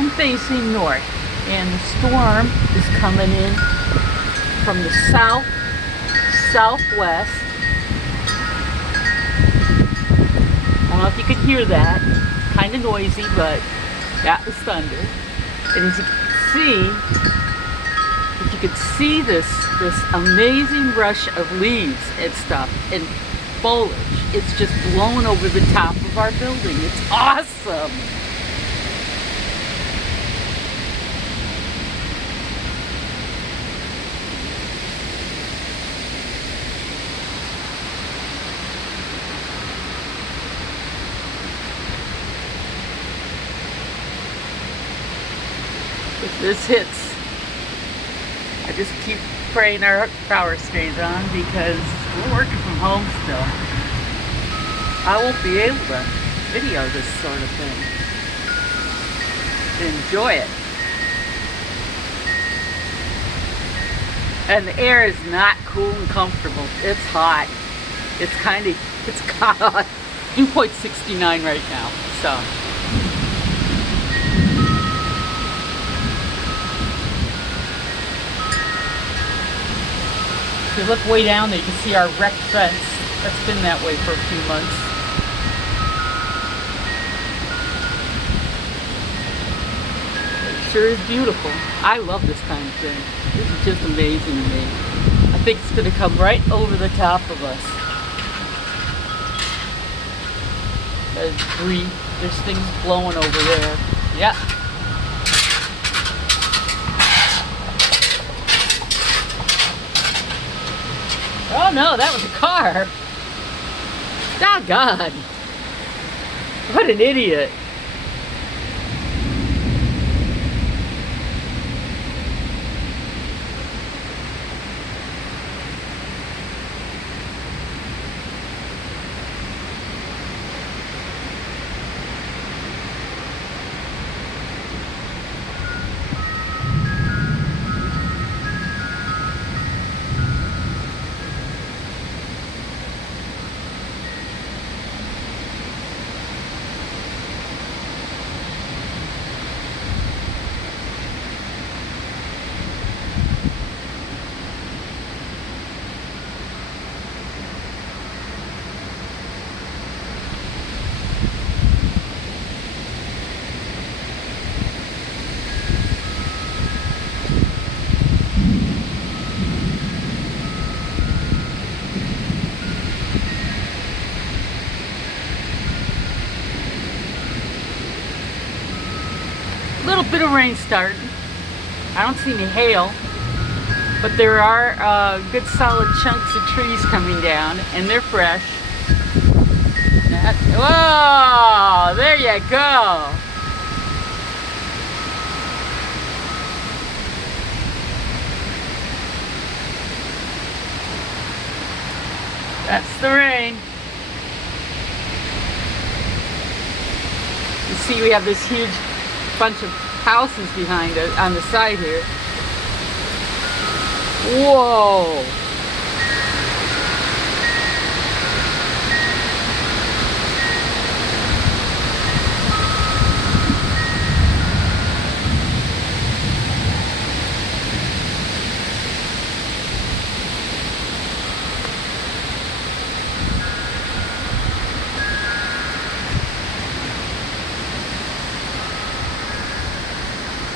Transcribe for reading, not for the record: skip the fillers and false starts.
I'm facing north, and the storm is coming in from the south, southwest. I don't know if you could hear that. Kind of noisy, but that was thunder. And as you can see, if you could see this amazing rush of leaves and stuff and foliage, it's just blowing over the top of our building. It's awesome. If this hits, I just keep praying our power stays on because we're working from home still. I won't be able to video this sort of thing. Enjoy it. And the air is not cool and comfortable. It's hot. It's got dew point 69 right now. So. If you look way down there, you can see our wrecked fence. That's been that way for a few months. It sure is beautiful. I love this kind of thing. This is just amazing to me. I think it's going to come right over the top of us. There's things blowing over there. Yeah. Oh no, that was a car. Doggone. What an idiot. Little bit of rain starting. I don't see any hail, but there are good solid chunks of trees coming down, and they're fresh. Whoa! There you go. That's the rain. You see, we have this huge bunch of houses behind us on the side here. Whoa!